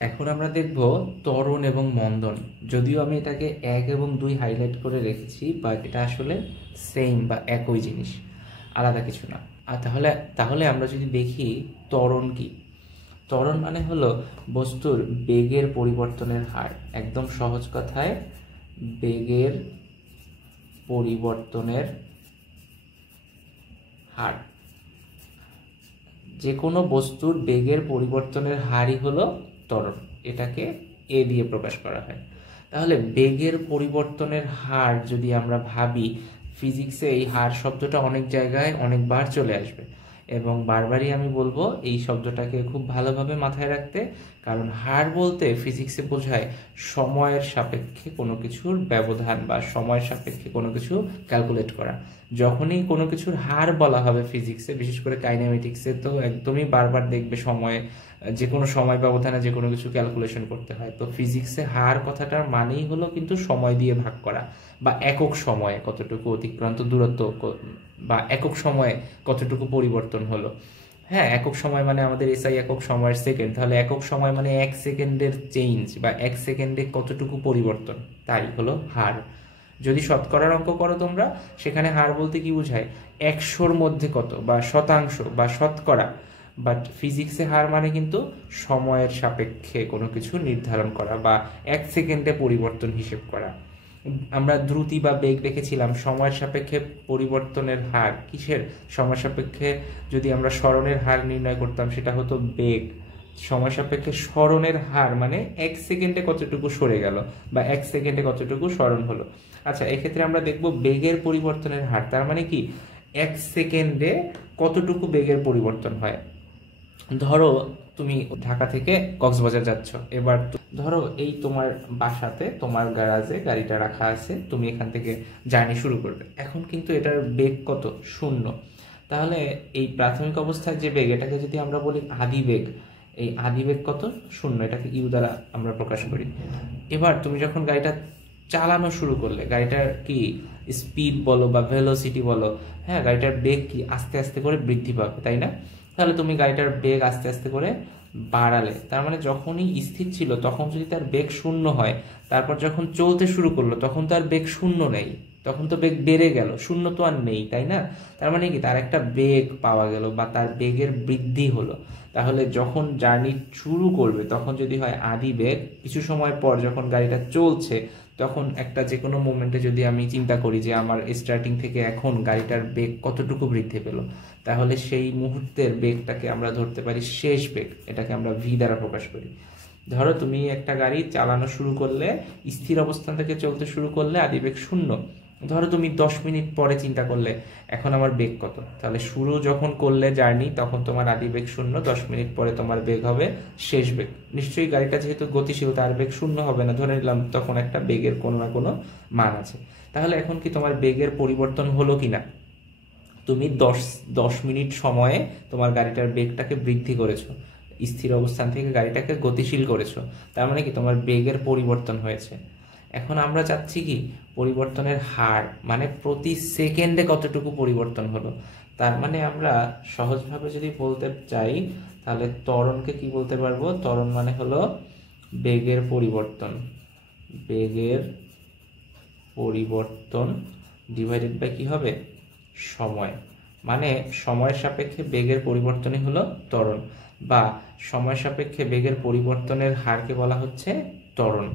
এখন আমরা দেখব ত্বরণ এবং মন্দন। যদিও আমি এটাকে 1 এবং 2 হাইলাইট করে রেখেছি, বাট এটা আসলে সেম বা একই জিনিস, আলাদা কিছু না। আর তাহলে তাহলে আমরা যদি দেখি ত্বরণ কি। ত্বরণ মানে হলো বস্তুর বেগের পরিবর্তনের হার। একদম সহজ কথায় বেগের পরিবর্তনের হার। যে কোনো বস্তুর বেগের পরিবর্তনের হারই হলো ত্বরণ। এটাকে এ দিয়ে প্রকাশ করা হয়। তাহলে বেগের পরিবর্তনের হার যদি আমরা ভাবি, ফিজিক্সে এই হার শব্দটা অনেক জায়গায় অনেকবার চলে আসবে, এবং বারবারই আমি বলবো এই শব্দটাকে খুব ভালোভাবে মাথায় রাখতে। কারণ হার বলতে ফিজিক্সে বোঝায় সময়ের সাপেক্ষে কোনো কিছুর ব্যবধান বা সময়ের সাপেক্ষে কোনো কিছু ক্যালকুলেট করা। যখনই কোনো কিছুর হার বলা হবে ফিজিক্সে, বিশেষ করে কাইনেমেটিক্সে, তো একদমই বারবার দেখবে সময়ে, যে কোনো সময় ব্যবধানে যে কোনো কিছু ক্যালকুলেশন করতে হয়। তো ফিজিক্সে হার কথাটার মানেই হলো কিন্তু সময় দিয়ে ভাগ করা, বা একক সময়ে কতটুকু অতিক্রান্ত দূরত্ব, বা একক সময়ে কতটুকু পরিবর্তন হলো। হ্যাঁ, একক সময় মানে আমাদের এসআই একক সময়ের সেকেন্ড, তাহলে একক সময় মানে 1 সেকেন্ডের চেঞ্জ বা 1 সেকেন্ডে কতটুকু পরিবর্তন, তাই হলো হার। যদি শতকরার অঙ্ক করো তোমরা, সেখানে হার বলতে কি বোঝায় 100-র মধ্যে কত, বা শতাংশ বা শতকরা। বাট ফিজিক্সে হার মানে কিন্তু সময়ের সাপেক্ষে কোনো কিছু নির্ধারণ করা বা 1 সেকেন্ডে পরিবর্তন হিসেব করা। আমরা দ্রুতি বা বেগ দেখেছিলাম সময়ের সাপেক্ষে পরিবর্তনের হার কিসের? সময় সাপেক্ষে যদি আমরা স্মরণের হার নির্ণয় করতাম, সেটা হতো বেগ। সময় সাপেক্ষে স্মরণের হার মানে 1 সেকেন্ডে কতটুকু সরে গেল বা 1 সেকেন্ডে কতটুকু স্মরণ হলো। আচ্ছা, এক্ষেত্রে আমরা দেখব বেগের পরিবর্তনের হার, তার মানে কি 1 সেকেন্ডে কতটুকু বেগের পরিবর্তন হয়। ধরো তুমি ঢাকা থেকে কক্সবাজার যাচ্ছ, এবার ধরো এই তোমার বাসাতে, তোমার গ্যারাজে গাড়িটা রাখা আছে, তুমি এখান থেকে জার্নি শুরু করবে। এখন কিন্তু এটার বেগ কত? 0। তাহলে এই প্রাথমিক অবস্থায় যে বেগ, এটাকে যদি আমরা বলি আদি বেগ, এই আদি বেগ কত? 0। এটাকে ইউ দ্বারা আমরা প্রকাশ করি। এবার তুমি যখন গাড়িটা চালানো শুরু করলে, গাড়িটার কি স্পিড বলো বা ভেলোসিটি বলো, হ্যাঁ, গাড়িটার বেগ কি আস্তে আস্তে করে বৃদ্ধি পাবে, তাই না? তাহলে তুমি গাড়িটার বেগ আস্তে আস্তে করে বাড়ালে, তার মানে যখনই স্থির ছিল তখন যদি তার বেগ 0 হয়, তারপর যখন চলতে শুরু করলো তখন তার বেগ 0 নেই, তখন তো বেগ বেড়ে গেল, 0 তো আর নেই, তাই না? তার মানে কি তার একটা বেগ পাওয়া গেল বা তার বেগের বৃদ্ধি হলো। তাহলে যখন জার্নি শুরু করবে তখন যদি হয় আদি বেগ, কিছু সময় পর যখন গাড়িটা চলছে, তখন একটা যে কোনো মোমেন্টে যদি আমি চিন্তা করি যে আমার স্টার্টিং থেকে এখন গাড়িটার বেগ কতটুকু বৃদ্ধি পেল, তাহলে সেই মুহূর্তের বেগটাকে আমরা ধরতে পারি শেষ বেগ। এটাকে আমরা ভি দ্বারা প্রকাশ করি। ধরো তুমি একটা গাড়ি চালানো শুরু করলে, স্থির অবস্থান থেকে চলতে শুরু করলে আদি বেগ 0। ধরো তুমি 10 মিনিট পরে চিন্তা করলে এখন আমার বেগ কত, তাহলে শুরু যখন করলে জার্নি তখন তোমার আদি বেগ 0, 10 মিনিট পরে তোমার বেগ হবে শেষ বেগ। নিশ্চয়ই গাড়িটা যেহেতু গতিশীল, তার বেগ 0 হবে না, ধরে নিলাম তখন একটা বেগের কোনো না কোনো মান আছে। তাহলে এখন কি তোমার বেগের পরিবর্তন হলো কিনা? তুমি 10 মিনিট সময়ে তোমার গাড়িটার বেগটাকে বৃদ্ধি করেছো, স্থির অবস্থান থেকে গাড়িটাকে গতিশীল করেছো, তার মানে কি তোমার বেগের পরিবর্তন হয়েছে। এখন আমরা চাচ্ছি কি পরিবর্তনের হার, মানে প্রতি সেকেন্ডে কতটুকু পরিবর্তন হলো। তার মানে আমরা সহজভাবে যদি বলতে চাই, তাহলে ত্বরণকে কি বলতে পারবো? ত্বরণ মানে হলো বেগের পরিবর্তন। বেগের পরিবর্তন ডিভাইডেড বাই কি হবে? সময়। মানে সময়ের সাপেক্ষে বেগের পরিবর্তনই হলো ত্বরণ, বা সময় সাপেক্ষে বেগের পরিবর্তনের হারকে বলা হচ্ছে ত্বরণ।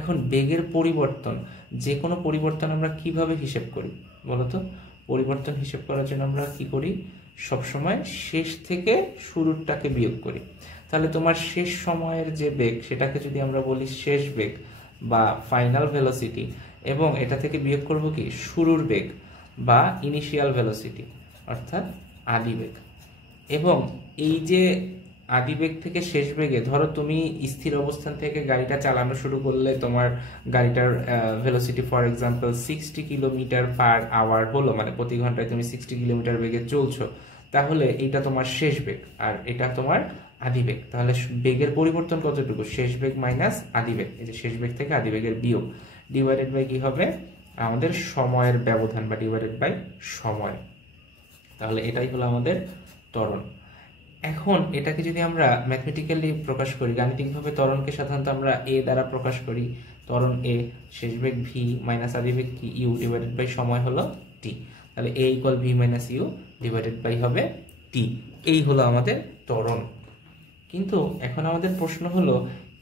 এখন বেগের পরিবর্তন, যে কোনো পরিবর্তন আমরা কিভাবে হিসেব করি বলতো? পরিবর্তন হিসেব করার জন্য আমরা কি করি? সবসময় শেষ থেকে শুরুরটাকে বিয়োগ করি। তাহলে তোমার শেষ সময়ের যে বেগ, সেটাকে যদি আমরা বলি শেষ বেগ বা ফাইনাল ভেলোসিটি, এবং এটা থেকে বিয়োগ করব কি শুরুর বেগ বা ইনিশিয়াল ভেলোসিটি, অর্থাৎ আদি বেগ। এবং এই যে আদি বেগ থেকে শেষ বেগে, ধরো তুমি স্থির অবস্থান থেকে গাড়িটা চালানো শুরু করলে, তোমার গাড়িটার ভেলোসিটি ফর এক্সাম্পল 60 কিলোমিটার/আওয়ার হলো, মানে প্রতি ঘন্টায় তুমি 60 কিলোমিটার বেগে চলছো। তাহলে এটা তোমার শেষ বেগ আর এটা তোমার আদি বেগ। তাহলে বেগের পরিবর্তন কতটুকু? শেষ বেগ মাইনাস আদি বেগ, এই যে শেষ বেগ থেকে আদি বেগের বিয়োগ, ডিভাইডেড বাই কি হবে? আমাদের সময়ের ব্যবধান, বা ডিভাইডেড বাই সময়। তাহলে এটাই হলো আমাদের ত্বরণ। এখন এটাকে যদি আমরা ম্যাথমেটিক্যালি প্রকাশ করি, গাণিতিকভাবে ত্বরণকে সাধারণত আমরা এ দ্বারা প্রকাশ করি। ত্বরণ এ, শেষ বেগ ভি মাইনাস আদি বেগ কি ইউ ডিভাইডেড বাই সময় হলো টি। তাহলে a equal v minus u divided by হবে টি। এই হলো আমাদের ত্বরণ। কিন্তু এখন আমাদের প্রশ্ন হলো,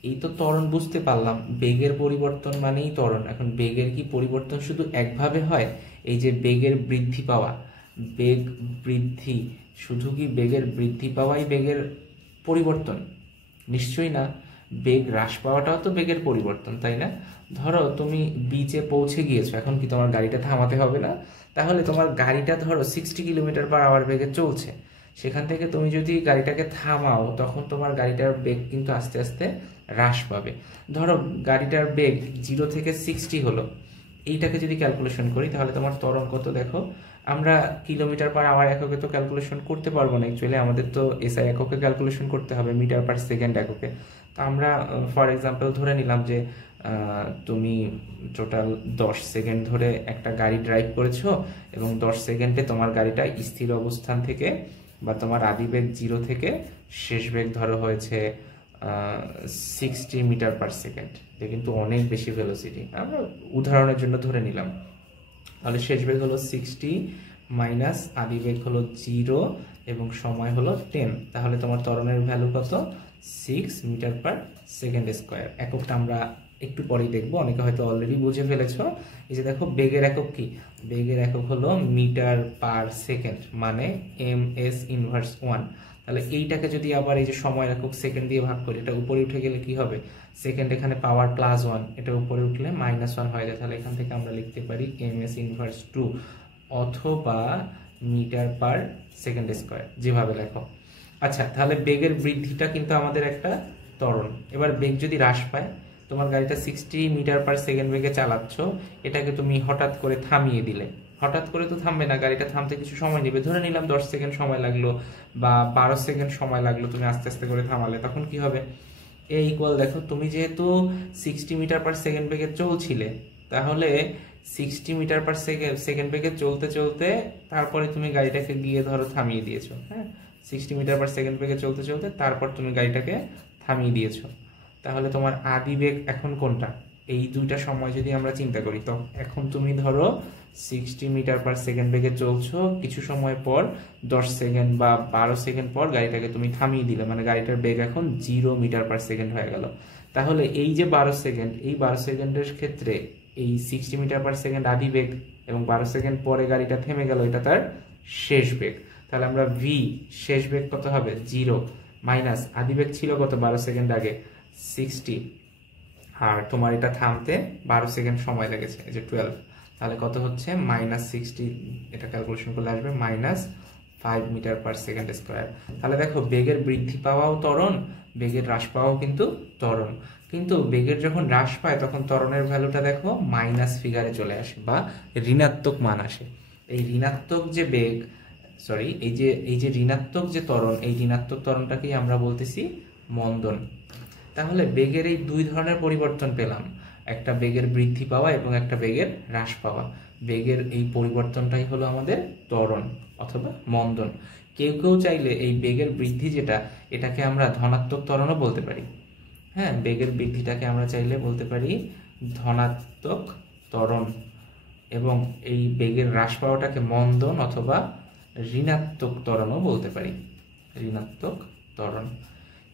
এই তো ত্বরণ বুঝতে পারলাম, বেগের পরিবর্তন মানেই ত্বরণ। এখন বেগের কি পরিবর্তন শুধু একভাবে হয়? এই যে বেগের বৃদ্ধি পাওয়া, বেগ বৃদ্ধি, শুধু কি বেগের বৃদ্ধি পাওয়াই বেগের পরিবর্তন? নিশ্চয়ই না। বেগ হ্রাস পাওয়াটাও তো বেগের পরিবর্তন, তাই না? ধরো তুমি বিচে পৌঁছে গিয়েছো, এখন কি তোমার গাড়িটা থামাতে হবে না? তাহলে তোমার গাড়িটা ধরো 60 কিলোমিটার/আওয়ার বেগে চলছে, সেখান থেকে তুমি যদি গাড়িটাকে থামাও, তখন তোমার গাড়িটার বেগ কিন্তু আস্তে আস্তে হ্রাস পাবে। ধরো গাড়িটার বেগ 0 থেকে 60 হলো, এইটাকে যদি ক্যালকুলেশন করি তাহলে তোমার ত্বরণ কত দেখো। আমরা কিলোমিটার/আওয়ার এককে তো ক্যালকুলেশন করতে পারবো না, অ্যাকচুয়ালি আমাদের তো এসআই এককে ক্যালকুলেশন করতে হবে, মিটার/সেকেন্ড এককে। তো আমরা ফর এক্সাম্পল ধরে নিলাম যে তুমি টোটাল 10 সেকেন্ড ধরে একটা গাড়ি ড্রাইভ করেছো, এবং 10 সেকেন্ডে তোমার গাড়িটা স্থির অবস্থান থেকে, বা তোমার আদি বেগ 0 থেকে শেষ বেগ ধরো হয়েছে 60 মিটার/সেকেন্ড। এটা কিন্তু অনেক বেশি ভেলোসিটি, আমরা উদাহরণের জন্য ধরে নিলাম। তাহলে শেষ বেগ হলো 60 মাইনাস আদি বেগ হলো 0 এবং সময় হলো 10। তাহলে তোমার ত্বরণের ভ্যালু কত? 6 মিটার/সেকেন্ড স্কোয়ার। এককটা আমরা একটু পরেই দেখবো, অনেকে হয়তো অলরেডি বুঝে ফেলেছো। এই যে দেখো বেগের একক কি? বেগের একক হলো মিটার/সেকেন্ড, মানে ms ইনভার্স 1। তাহলে এইটাকে যদি আবার এই যে সময় একক সেকেন্ড দিয়ে ভাগ করি, এটা উপরে উঠে গেলে কি হবে? সেকেন্ড এখানে পাওয়ার +1, এটা উপরে উঠলে -1 হয়ে যায়। তাহলে এখান থেকে আমরা লিখতে পারি ms ইনভার্স 2 অথবা মিটার/সেকেন্ড স্কোয়ার, যেভাবে লেখো। আচ্ছা, তাহলে বেগের বৃদ্ধিটা কিন্তু আমাদের একটা ত্বরণ। এবার বেগ যদি হ্রাস পায়, তোমার গাড়িটা 60 মিটার/সেকেন্ড বেগে চালাচ্ছ, এটাকে তুমি হঠাৎ করে থামিয়ে দিলে, হঠাৎ করে তো থামবে না, গাড়িটা থামতে কিছু সময় নেবে। ধরে নিলাম 10 সেকেন্ড সময় লাগলো বা 12 সেকেন্ড সময় লাগলো, তুমি আস্তে আস্তে করে থামালে, তখন কি হবে? এ ইকুয়াল, দেখো তুমি যেহেতু 60 মিটার/সেকেন্ড বেগে চলছিলে, তাহলে 60 মিটার/সেকেন্ড বেগে চলতে চলতে তারপরে তুমি গাড়িটাকে গিয়ে ধরো থামিয়ে দিয়েছো। হ্যাঁ, 60 মিটার/সেকেন্ড বেগে চলতে চলতে তারপর তুমি গাড়িটাকে থামিয়ে দিয়েছো। তাহলে তোমার আদি বেগ এখন কোনটা? এই দুইটা সময় যদি আমরা চিন্তা করি, তো এখন তুমি ধরো 60 মিটার/সেকেন্ড বেগে চলছো, কিছু সময় পর 10 সেকেন্ড বা 12 সেকেন্ড পর গাড়িটাকে তুমি থামিয়ে দিলে, মানে গাড়িটার বেগ এখন 0 মিটার/সেকেন্ড হয়ে গেল। তাহলে এই যে 12 সেকেন্ড, এই 12 সেকেন্ডের ক্ষেত্রে এই 60 মিটার/সেকেন্ড আদি বেগ, এবং 12 সেকেন্ড পরে গাড়িটা থেমে গেল, এটা তার শেষ বেগ। তাহলে আমরা ভি শেষ বেগ কত হবে? 0 মাইনাস আদি বেগ ছিল কত 12 সেকেন্ড আগে? 60, আর তোমার এটা থামতে 12 সেকেন্ড সময় লেগেছে, এই যে 12। তাহলে কত হচ্ছে? -60, এটা ক্যালকুলেশন করলে আসবে -5 মিটার/সেকেন্ড স্কোয়ার। তাহলে দেখো বেগের বৃদ্ধি পাওয়াও ত্বরণ, বেগের হ্রাস পাওয়াও কিন্তু ত্বরণ। কিন্তু বেগের যখন হ্রাস পায় তখন ত্বরণের ভ্যালুটা দেখো মাইনাস ফিগারে চলে আসে, বা ঋণাত্মক মান আসে। এই ঋণাত্মক যে বেগ, সরি, এই যে ঋণাত্মক যে ত্বরণ, এই ঋণাত্মক ত্বরণটাকেই আমরা বলতেছি মন্দন। তাহলে বেগের এই দুই ধরনের পরিবর্তন পেলাম, একটা বেগের বৃদ্ধি পাওয়া এবং একটা বেগের হ্রাস পাওয়া। বেগের এই পরিবর্তনটাই হলো আমাদের ত্বরণ অথবা মন্দন। কেউ কেউ চাইলে এই বেগের বৃদ্ধি যেটা, এটাকে আমরা ধনাত্মক ত্বরণও বলতে পারি। হ্যাঁ, বেগের বৃদ্ধিটাকে আমরা চাইলে বলতে পারি ধনাত্মক ত্বরণ, এবং এই বেগের হ্রাস পাওয়াটাকে মন্দন অথবা ঋণাত্মক ত্বরণও বলতে পারি, ঋণাত্মক ত্বরণ।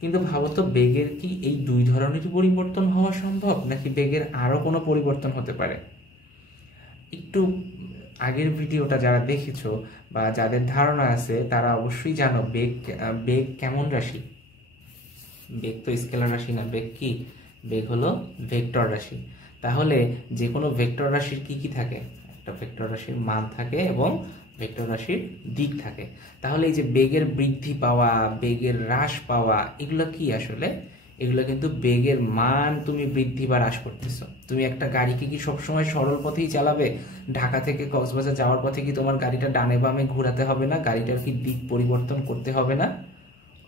কিন্তু ভাবো তো, বেগের কি এই দুই ধরনেরই পরিবর্তন হওয়া সম্ভব, নাকি বেগের আরো কোনো পরিবর্তন হতে পারে? একটু আগের ভিডিওটা যারা দেখেছো বা যাদের ধারণা আছে, তারা অবশ্যই জানো বেগ কেমন রাশি। বেগ তো স্কেলার রাশি না, বেগ কি? বেগ হলো ভেক্টর রাশি। তাহলে যে কোনো ভেক্টর রাশির কি কি থাকে? একটা ভেক্টর রাশির মান থাকে এবং ভেক্টর রাশির দিক থাকে। তাহলে এই যে বেগের বৃদ্ধি পাওয়া, বেগের হ্রাস পাওয়া, এগুলো কি আসলে? এগুলো কিন্তু বেগের মান তুমি বৃদ্ধি বা হ্রাস করতেছো। তুমি একটা গাড়িকে কি সবসময় সরল পথেই চালাবে? ঢাকা থেকে কক্সবাজার যাওয়ার পথে কি তোমার গাড়িটা ডানে বামে ঘোরাতে হবে না? গাড়িটার কি দিক পরিবর্তন করতে হবে না?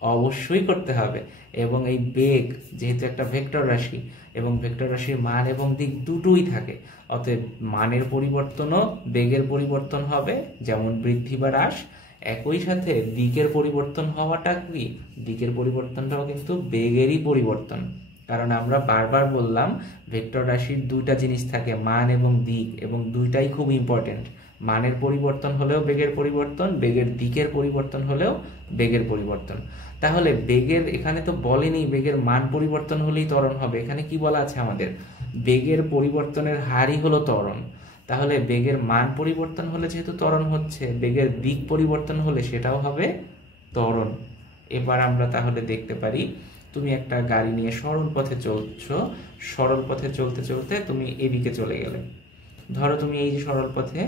অবশ্যই করতে হবে। এবং এই বেগ যেহেতু একটা ভেক্টর রাশি, এবং ভেক্টর রাশির মান এবং দিক দুটোই থাকে, অতএব মানের পরিবর্তনও বেগের পরিবর্তন হবে, যেমন বৃদ্ধি বা হ্রাস, একই সাথে দিকের পরিবর্তন হওয়াটা কি, দিকের পরিবর্তনটাও কিন্তু বেগেরই পরিবর্তন। কারণ আমরা বারবার বললাম ভেক্টর রাশির দুইটা জিনিস থাকে, মান এবং দিক, এবং দুইটাই খুব ইম্পর্টেন্ট। মানের পরিবর্তন হলেও বেগের পরিবর্তন, বেগের দিকের পরিবর্তন হলেও বেগের পরিবর্তন। তাহলে বেগের, এখানে তো বলেনি বেগের মান পরিবর্তন হলেই ত্বরণ হবে, এখানে কি বলা আছে আমাদের, বেগের পরিবর্তনের হারই হলো ত্বরণ। তাহলে বেগের মান পরিবর্তন হলে যেহেতু ত্বরণ হচ্ছে, বেগের দিক পরিবর্তন হলে সেটাও হবে ত্বরণ। এবার আমরা তাহলে দেখতে পারি, তুমি একটা গাড়ি নিয়ে সরল পথে চলছো, সরল পথে চলতে চলতে তুমি এদিকে চলে গেলে। ধরো তুমি এই যে সরল পথে,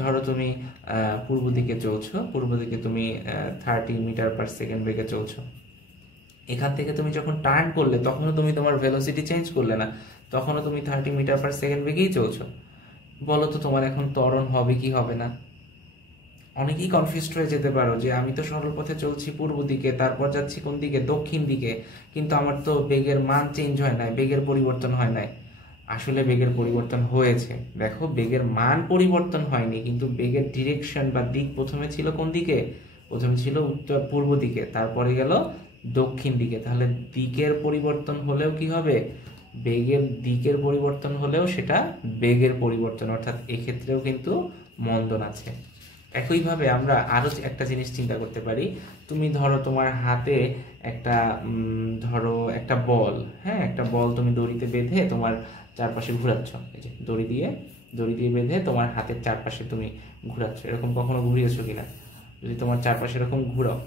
ধরো তুমি পূর্ব দিকে চলছো, পূর্ব দিকে তুমি 30 মিটার পার সেকেন্ড বেগে চলছো। এখান থেকে তুমি যখন টার্ন করলে তখনও তুমি তোমার ভেলোসিটি চেঞ্জ করলে না, তখনও তুমি 30 মিটার পার সেকেন্ড বেগেই চলছো। বলো তো তোমার এখন ত্বরণ হবে কি হবে না? অনেকেই কনফিউজড হয়ে যেতে পারো যে আমি তো সরল পথে চলছি পূর্ব দিকে, তারপর যাচ্ছি কোন দিকে, দক্ষিণ দিকে, কিন্তু আমার তো বেগের মান চেঞ্জ হয় নাই, বেগের পরিবর্তন হয় নাই। আসলে বেগের পরিবর্তন হয়েছে। দেখো, বেগের মান পরিবর্তন হয়নি, কিন্তু বেগের ডিরেকশন বা দিক প্রথমে ছিল কোন দিকে, প্রথমে ছিল উত্তর পূর্ব দিকে, তারপরে গেল দক্ষিণ দিকে। তাহলে দিকের পরিবর্তন হলেও কি হবে, বেগের দিকের পরিবর্তন হলেও সেটা বেগের পরিবর্তন, অর্থাৎ এক্ষেত্রেও কিন্তু মন্দন আছে। একইভাবে আমরা আরো একটা জিনিস চিন্তা করতে পারি। তুমি ধরো তোমার হাতে একটা ধরো একটা বল, হ্যাঁ, একটা বল তুমি দড়িতে বেঁধে তোমার চারপাশে ঘুরাচ্ছ, এই যে দড়ি দিয়ে বেঁধে তোমার হাতের চারপাশে তুমি ঘুরাচ্ছ। এরকম কখনো ঘুরিয়েছো কিনা? যদি তোমার চারপাশে এরকম ঘুরাও,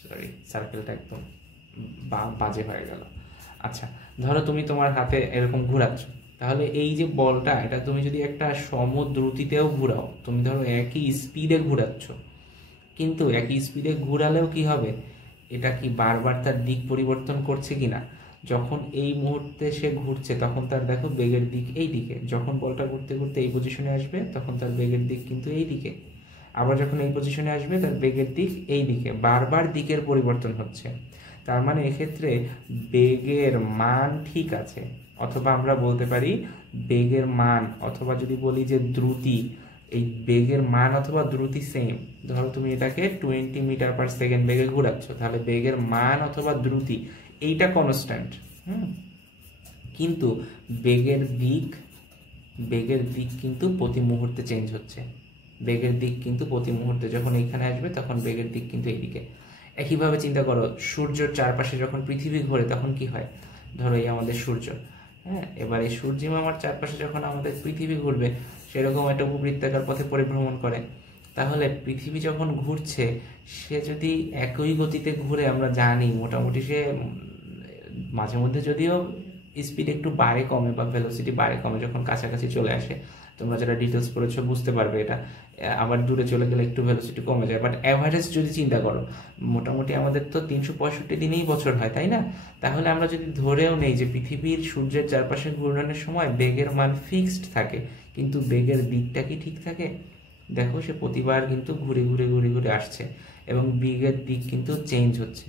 সরি সার্কেলটা একদম বাজে হয়ে গেল। আচ্ছা, ধরো তুমি তোমার হাতে এরকম ঘুরাচ্ছ, তাহলে এই যে বলটা, এটা তুমি যদি একটা সমদ্রুতিতেও ঘুরাও, তুমি ধরো একই স্পিডে ঘুরাচ্ছ, কিন্তু একই স্পিডে ঘুরালেও কি হবে, এটা কি বারবার তার দিক পরিবর্তন করছে কিনা? যখন এই মুহূর্তে সে ঘুরছে তখন তার দেখো বেগের দিক এই দিকে, যখন বলটা ঘুরতে ঘুরতে এই পজিশনে আসবে তখন তার বেগের দিক কিন্তু এই দিকে, আবার যখন এই পজিশনে আসবে তার বেগের দিক এই দিকে, বারবার দিকের পরিবর্তন হচ্ছে। তার মানে এক্ষেত্রে বেগের মান ঠিক আছে, অথবা আমরা বলতে পারি বেগের মান, অথবা যদি বলি যে দ্রুতি, এই বেগের মান অথবা দ্রুতি সেম। ধরো তুমি এটাকে 20 মিটার পার সেকেন্ড বেগে ঘোরাচ্ছ, তাহলে বেগের মান অথবা দ্রুতি এইটা কনস্ট্যান্ট। কিন্তু বেগের দিক কিন্তু প্রতি মুহূর্তে চেঞ্জ হচ্ছে। বেগের দিক কিন্তু প্রতি মুহূর্তে, যখন এইখানে আসবে তখন বেগের দিক কিন্তু এইদিকে। একইভাবে চিন্তা করো, সূর্যের চারপাশে যখন পৃথিবী ঘোরে তখন কি হয়? ধরো এই আমাদের সূর্য, হ্যাঁ, এবার এই সূর্যিমামার চারপাশে যখন আমাদের পৃথিবী ঘুরবে, সেরকম একটা উপবৃত্তাকার পথে পরিভ্রমণ করে। তাহলে পৃথিবী যখন ঘুরছে, সে যদি একই গতিতে ঘুরে, আমরা জানি মোটামুটি সে মাঝে মধ্যে যদিও স্পিড একটু বাড়ে কমে বা ভেলোসিটি বাড়ে কমে যখন কাছাকাছি চলে আসে, তোমরা যারা ডিটেলস পড়েছো বুঝতে পারবে এটা। আবার দূরে চলে গেলে একটু ভেলোসিটি কমে যায়, বাট অ্যাভারেজ যদি চিন্তা করো, মোটামুটি আমাদের তো 365 দিনেই বছর হয়, তাই না? তাহলে আমরা যদি ধরেও নেই যে পৃথিবীর সূর্যের চারপাশে ঘূর্ণনের সময় বেগের মান ফিক্সড থাকে, কিন্তু বেগের দিকটা কি ঠিক থাকে? দেখো, সে প্রতিবার কিন্তু ঘুরে ঘুরে ঘুরে ঘুরে আসছে এবং বেগের দিক কিন্তু চেঞ্জ হচ্ছে।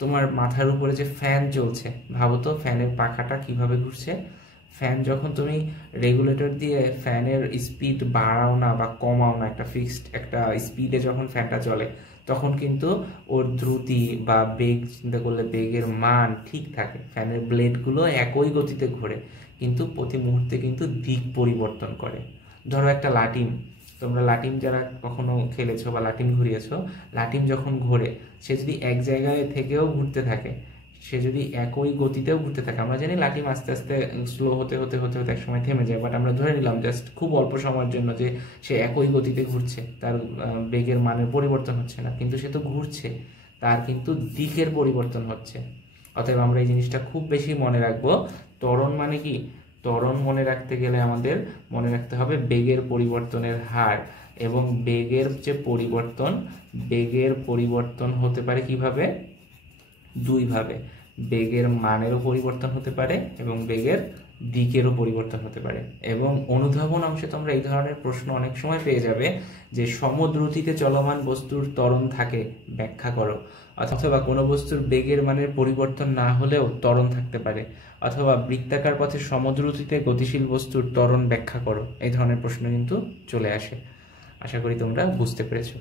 তোমার মাথার উপরে যে ফ্যান চলছে, ভাবো তো ফ্যানের পাখাটা কিভাবে ঘুরছে। ফ্যান যখন তুমি রেগুলেটর দিয়ে ফ্যানের স্পিড বাড়াও না বা কমাও না, একটা ফিক্সড একটা স্পিডে যখন ফ্যানটা চলে, তখন কিন্তু ওর দ্রুতি বা বেগ চিন্তা করলে বেগের মান ঠিক থাকে। ফ্যানের ব্লেডগুলো একই গতিতে ঘোরে, কিন্তু প্রতি মুহূর্তে কিন্তু দিক পরিবর্তন করে। ধরো একটা লাটিম, তোমরা লাটিম যারা কখনো খেলেছো বা লাটিম ঘুরিয়েছো, লাটিম যখন ঘোরে, সে যদি এক জায়গায় থেকেও ঘুরতে থাকে, সে যদি একই গতিতেও ঘুরতে থাকে, আমরা জানি লাটিম আস্তে আস্তে স্লো হতে হতে হতে হতে একসময় থেমে যায়, বাট আমরা ধরে নিলাম জাস্ট খুব অল্প সময়ের জন্য যে সে একই গতিতে ঘুরছে, তার বেগের মানের পরিবর্তন হচ্ছে না, কিন্তু সে তো ঘুরছে, তার কিন্তু দিকের পরিবর্তন হচ্ছে। অতএব আমরা এই জিনিসটা খুব বেশি মনে রাখবো। ত্বরণ মানে কি? ত্বরণ মনে রাখতে গেলে আমাদের মনে রাখতে হবে বেগের পরিবর্তনের হার, এবং বেগের যে বেগের পরিবর্তন হতে পারে কিভাবে? দুইভাবে। বেগের মানেরও পরিবর্তন হতে পারে এবং বেগের দিকেরও পরিবর্তন হতে পারে। এবং অনুধাবন অংশে তোমরা এই ধরনের প্রশ্ন অনেক সময় পেয়ে যাবে যে সমদ্রুতিতে চলমান বস্তুর ত্বরণ থাকে, ব্যাখ্যা করো। অথবা কোনো বস্তুর বেগের মানের পরিবর্তন না হলেও ত্বরণ থাকতে পারে, অথবা বৃত্তাকার পথে সমদ্রুতিতে গতিশীল বস্তুর ত্বরণ ব্যাখ্যা করো। এই ধরনের প্রশ্ন কিন্তু চলে আসে। আশা করি তোমরা বুঝতে পেরেছো।